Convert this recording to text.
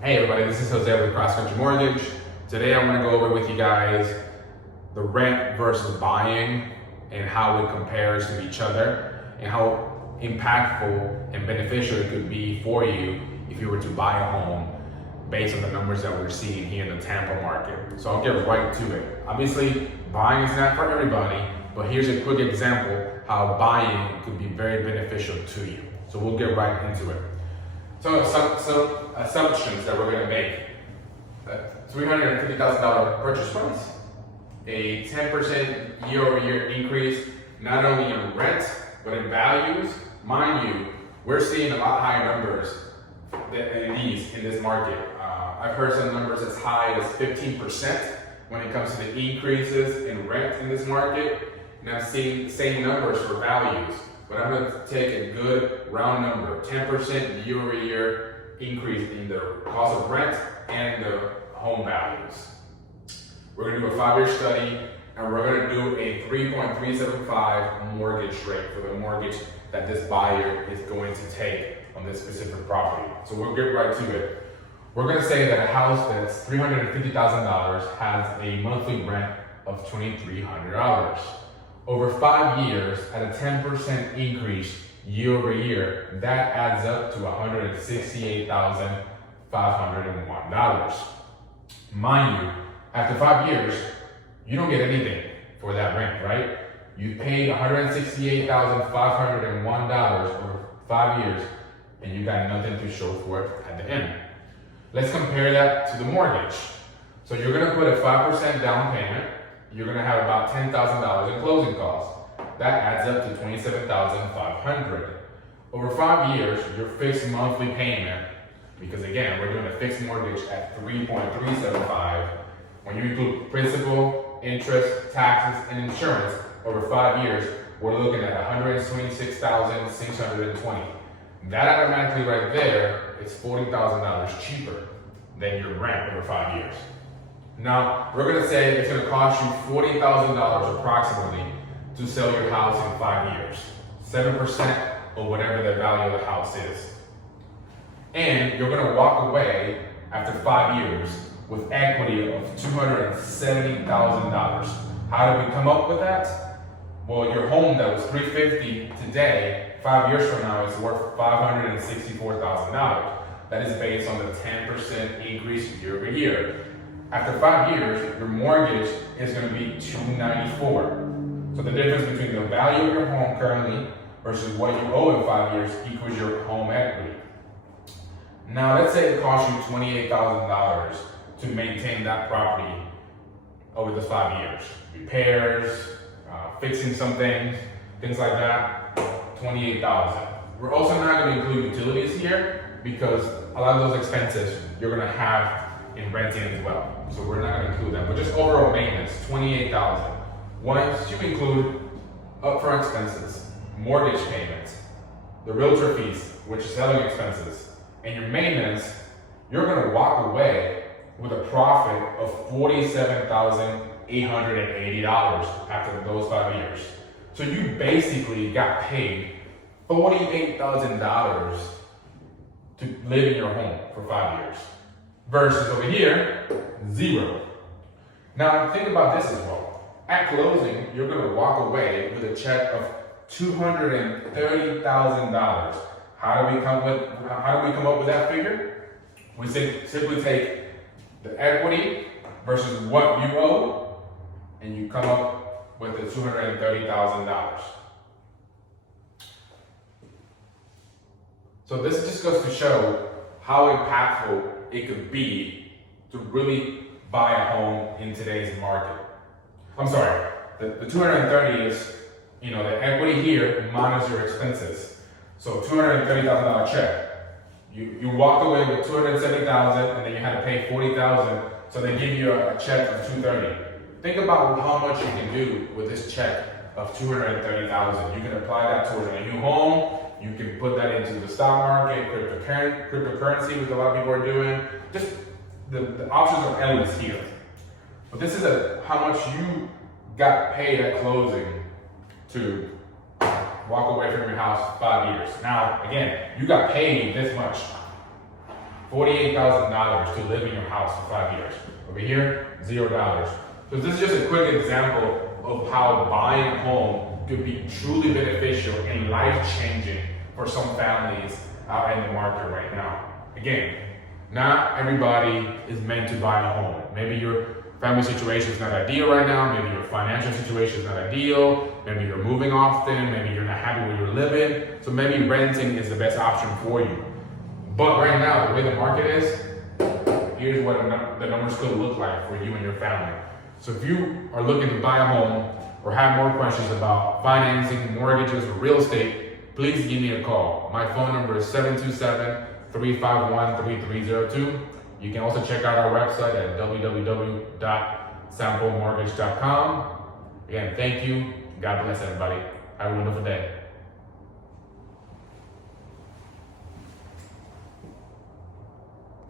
Hey everybody, this is Jose with Cross Country Mortgage. Today I'm going to go over with you guys the rent versus buying and how it compares to each other and how impactful and beneficial it could be for you if you were to buy a home based on the numbers that we're seeing here in the Tampa market. So I'll get right to it. Obviously, buying is not for everybody, but here's a quick example how buying could be very beneficial to you. So we'll get right into it. So some assumptions that we're going to make. $350,000 purchase price, a 10% year-over-year increase, not only in rent, but in values. Mind you, we're seeing a lot higher numbers than these in this market. I've heard some numbers as high as 15% when it comes to the increases in rent in this market. And I've seen the same numbers for values. But I'm going to take a good round number, 10% year-over-year increase in the cost of rent and the home values. We're going to do a 5-year study, and we're going to do a 3.375 mortgage rate for the mortgage that this buyer is going to take on this specific property. So we'll get right to it. We're going to say that a house that's $350,000 has a monthly rent of $2,300. Over 5 years, at a 10% increase year over year, that adds up to $168,501. Mind you, after 5 years, you don't get anything for that rent, right? You paid $168,501 over 5 years, and you got nothing to show for it at the end. Let's compare that to the mortgage. So you're gonna put a 5% down payment. You're gonna have about $10,000 in closing costs. That adds up to $27,500. Over 5 years, your fixed monthly payment, because again, we're doing a fixed mortgage at 3.375. When you include principal, interest, taxes, and insurance, over 5 years, we're looking at $126,620. That automatically right there is $40,000 cheaper than your rent over 5 years. Now, we're gonna say it's gonna cost you $40,000 approximately to sell your house in 5 years. 7% or whatever the value of the house is. And you're gonna walk away after 5 years with equity of $270,000. How did we come up with that? Well, your home that was $350,000 today, 5 years from now, is worth $564,000. That is based on the 10% increase year over year. After 5 years, your mortgage is going to be $294,000. So the difference between the value of your home currently versus what you owe in 5 years equals your home equity. Now, let's say it costs you $28,000 to maintain that property over the 5 years. Repairs, fixing some things like that, $28,000. We're also not going to include utilities here because a lot of those expenses you're going to have in renting as well. So we're not going to include that. But just overall maintenance, $28,000. Once you include upfront expenses, mortgage payments, the realtor fees, which is selling expenses, and your maintenance, you're going to walk away with a profit of $47,880 after those 5 years. So you basically got paid $48,000 to live in your home for 5 years. Versus over here, $0. Now think about this as well. At closing, you're gonna walk away with a check of $230,000. How do we come up with that figure? We simply take the equity versus what you owe, and you come up with the $230,000. So this just goes to show how impactful it could be to really buy a home in today's market. I'm sorry, the 230 is, the equity here minus your expenses. So $230,000 check. You walked away with $270,000 and then you had to pay $40,000, so they give you a check of $230,000. Think about how much you can do with this check of $230,000. You can apply that towards a new home. You can put that into the stock market, cryptocurrency, which a lot of people are doing. Just the options are endless here. But this is how much you got paid at closing to walk away from your house 5 years. Now, again, you got paid this much $48,000 to live in your house for 5 years. Over here, $0. So this is just a quick example of how buying a home could be truly beneficial and life-changing for some families out in the market right now. Again, not everybody is meant to buy a home. Maybe your family situation is not ideal right now. Maybe your financial situation is not ideal. Maybe you're moving often. Maybe you're not happy where you're living. So maybe renting is the best option for you. But right now, the way the market is, here's what the numbers could look like for you and your family. So if you are looking to buy a home or have more questions about financing, mortgages, or real estate, please give me a call. My phone number is 727-351-3302. You can also check out our website at www.samplemortgage.com. Again, thank you. God bless everybody. Have a wonderful day.